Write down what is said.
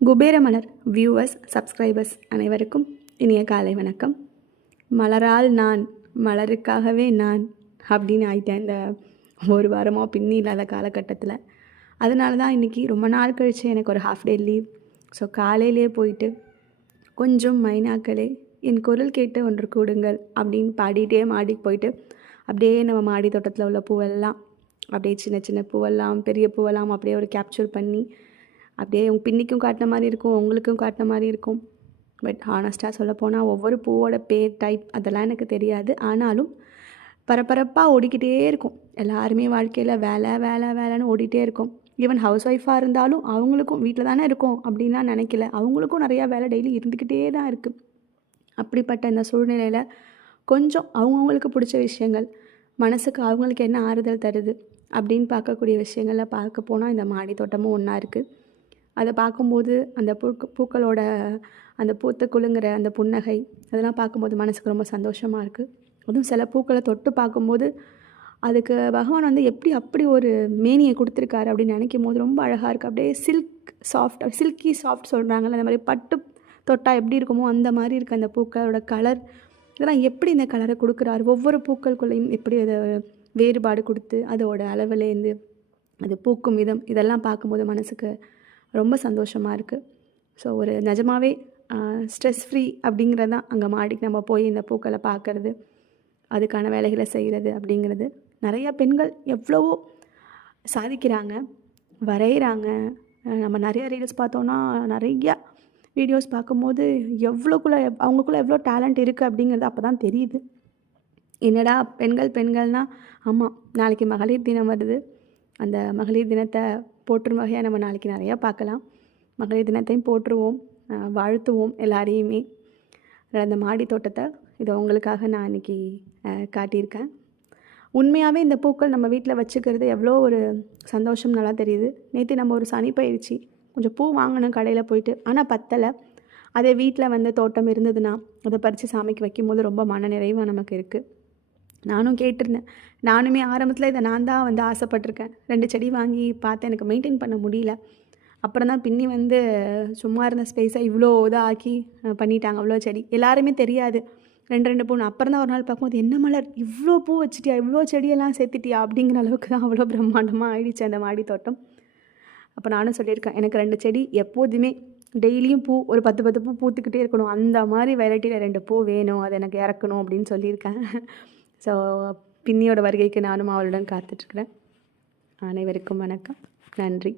குபேரமலர் viewers subscribers அனைவருக்கும் இனிய காலை வணக்கம். மலரால் நான் மலருக்காகவே நான் அப்படின்னு ஆயிட்டேன் இந்த ஒரு வாரமாக பின்னி இல்லாத காலகட்டத்தில். அதனால தான் இன்றைக்கி ரொம்ப நாள் கழித்து எனக்கு ஒரு ஹாஃப் டே லீவ். ஸோ காலையிலே போயிட்டு கொஞ்சம் மைனாக்களே என் குரல் கேட்டு ஒன்று கூடுங்கள் அப்படின்னு பாடிட்டே மாடிக்கு போயிட்டு அப்படியே நம்ம மாடி தோட்டத்தில் உள்ள பூவெல்லாம் அப்படியே சின்ன சின்ன பூவெல்லாம் பெரிய பூவெல்லாம் அப்படியே ஒரு கேப்சர் பண்ணி அப்படியே உங்கள் பின்னிக்கும் காட்டின மாதிரி இருக்கும், உங்களுக்கும் காட்டின மாதிரி இருக்கும். பட் ஹானஸ்ட்டாக சொல்லப்போனால் ஒவ்வொரு பூவோட பேர் டைப் அதெல்லாம் எனக்கு தெரியாது. ஆனாலும் பரபரப்பாக ஓடிக்கிட்டே இருக்கும். எல்லாருமே வாழ்க்கையில் வேலை வேலை வேலைன்னு ஓடிட்டே இருக்கும். ஈவன் ஹவுஸ் ஒய்ஃபாக இருந்தாலும் அவங்களுக்கும் வீட்டில் தானே இருக்கும் அப்படின்லாம் நினைக்கல, அவங்களுக்கும் நிறையா வேலை டெய்லி இருந்துக்கிட்டே தான் இருக்குது. அப்படிப்பட்ட இந்த சூழ்நிலையில் கொஞ்சம் அவங்கவுங்களுக்கு பிடிச்ச விஷயங்கள், மனசுக்கு அவங்களுக்கு என்ன ஆறுதல் தருது அப்படின்னு பார்க்கக்கூடிய விஷயங்களில் பார்க்க போனால் இந்த மாடி தோட்டமும் ஒன்றா இருக்குது. அதை பார்க்கும்போது அந்த பூக்களோட அந்த பூத்து குலுங்குற அந்த புன்னகை அதெல்லாம் பார்க்கும்போது மனசுக்கு ரொம்ப சந்தோஷமாக இருக்குது. அதுவும் சில பூக்களை தொட்டு பார்க்கும்போது அதுக்கு பகவான் வந்து எப்படி அப்படி ஒரு மேனியை கொடுத்துருக்காரு அப்படின்னு நினைக்கும் போது ரொம்ப அழகாக இருக்குது. அப்படியே சில்கி சாஃப்ட் சொல்கிறாங்கல்ல, அந்த மாதிரி பட்டு தொட்டால் எப்படி இருக்குமோ அந்த மாதிரி இருக்குது அந்த பூக்களோட கலர். இதெல்லாம் எப்படி இந்த கலரை கொடுக்குறாரு, ஒவ்வொரு பூக்களுக்குள்ளேயும் எப்படி அதை வேறுபாடு கொடுத்து அதோட அளவுலேருந்து அது பூக்கும் விதம் இதெல்லாம் பார்க்கும்போது மனசுக்கு ரொம்ப சந்தோஷமாக இருக்குது. ஸோ ஒரு நிஜமாகவே ஸ்ட்ரெஸ் ஃப்ரீ அப்படிங்கிறது தான் அங்கே மாடிக்கு நம்ம போய் இந்த பூக்களை பார்க்குறது, அதுக்கான வேலைகளை செய்கிறது அப்படிங்கிறது. நிறையா பெண்கள் எவ்வளவோ சாதிக்கிறாங்க, வரைகிறாங்க. நம்ம நிறைய ரீல்ஸ் பார்த்தோன்னா நிறையா வீடியோஸ் பார்க்கும்போது அவங்களுக்குள்ளே எவ்வளோ டேலண்ட் இருக்குது அப்படிங்கிறது அப்போ தான் தெரியுது. என்னடா பெண்கள்னால் ஆமாம், நாளைக்கு மகளிர் தினம் வருது. அந்த மகளிர் தினத்தை போற்றும் வகையாக நம்ம நாளைக்கு நிறையா பார்க்கலாம். மகளிர் தினத்தையும் போற்றுவோம், வாழ்த்துவோம் எல்லாரையுமே. அந்த மாடி தோட்டத்தை இதை உங்களுக்காக நான் இன்றைக்கி காட்டியிருக்கேன். உண்மையாகவே இந்த பூக்கள் நம்ம வீட்டில் வச்சுக்கிறது எவ்வளோ ஒரு சந்தோஷம் நல்லா தெரியுது. நேற்று நம்ம ஒரு சனி பயிற்சி கொஞ்சம் பூ வாங்கணும் கடையில் போயிட்டு, ஆனால் பத்தலை. அதே வீட்டில் வந்து தோட்டம் இருந்ததுன்னா அதை பறித்து சாமிக்கு வைக்கும்போது ரொம்ப மன நிறைவாக நமக்கு இருக்குது. நானும் கேட்டிருந்தேன். நானுமே ஆரம்பத்தில் இதை நான் தான் வந்து ஆசைப்பட்டிருக்கேன். 2 செடி வாங்கி பார்த்தேன், எனக்கு மெயின்டைன் பண்ண முடியல. அப்புறம் தான் பின்னி வந்து சும்மா இருந்த ஸ்பேஸை இவ்வளோ இதாக ஆக்கி பண்ணிட்டாங்க. அவ்வளோ செடி எல்லாருமே தெரியாது, 2 பூ. அப்புறம் தான் ஒரு நாள் பார்க்கும்போது, என்ன மலர் இவ்வளோ பூ வச்சுட்டியா, இவ்வளோ செடியெல்லாம் சேர்த்துட்டியா அப்படிங்கிற அளவுக்கு தான் அவ்வளோ பிரம்மாண்டமாக ஆயிடுச்சு அந்த மாடி தோட்டம். அப்போ நானும் சொல்லியிருக்கேன், எனக்கு 2 செடி எப்போதுமே டெய்லியும் பூ ஒரு 10 பூ பூத்துக்கிட்டே இருக்கணும், அந்த மாதிரி வெரைட்டியில் 2 பூ வேணும், அதை எனக்கு இறக்கணும் அப்படின்னு சொல்லியிருக்கேன். ஸோ பின்னியோட வருகைக்கு நானும் அவளுடன் காத்துட்ருக்குறேன். அனைவருக்கும் வணக்கம், நன்றி.